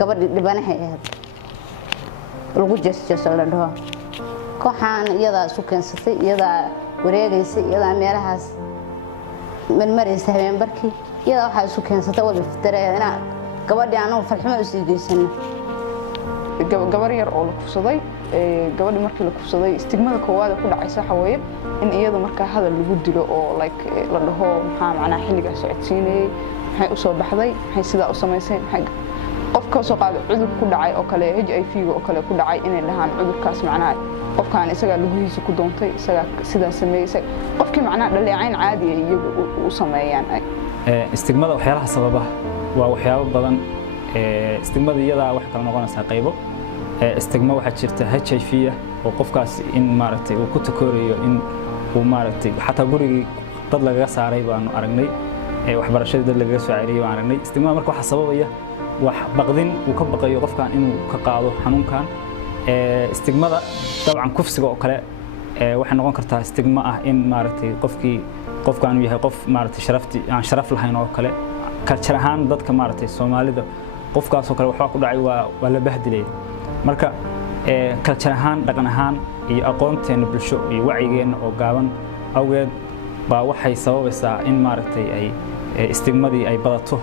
gabadhi dhibanahay ahayd lagu jeesjeeso la dhaho kooxaan iyada isu keensatay iyada wareegaysay iyada meelahaas marmaraysa habeen barkii iyada waxa isu keensatay wada fitareena gabadhi aanu farximo u sii geysano gabar yar oo la kufsaday gabadhi markii la kufsaday istigmada koowaad ku dhacaysa waxa weeye in iyada marka hadal lagu dilo oo like la dhaho maxaa macnaa xilliga socodsiinay maxay u soo baxday maxay sida u samaysay maxay qofka soo qaad cudur ku dhacay oo kale HIV oo kale ku dhacay inay dhahaan cudurkaas macnaa qofkaan isaga lugihiisa ku doontay isaga sida sameeyay qofkii macnaa dhaleecayn caadi ah iyagu u sameeyaan istigmada waxyaalaha sababa waa waxyaabo badan istigmada iyada wax kala noqonaysa qaybo istigma waxa jirta HIV oo qofkaas in maaragtay uu ku takoorayo in uu maaragtay xataa gurigii dad laga saaray baan aragnay waxbarashada dad laga soo ceeriyay baan aragnay istigma marka waxa sababaya wax baqdin uu ka baqayo qofkan inuu ka qaado xanuunkan istigmada dabcan kufsiga oo kale waxay noqon kartaa istigma ah in maaragtay qofkan uu yahay qof maaragtay sharaf lahayn oo kale culture ahaan dadka maaragtay Soomaalida qofkaas oo kale waxa ku dhacay waa la bahdilay marka culture ahaan dhaqan ahaan iyo aqoonteena bulsho iyo wacyigeena oo gaaban awgeed baa waxay sababaysaa in maaragtay ay istigmadii ay badato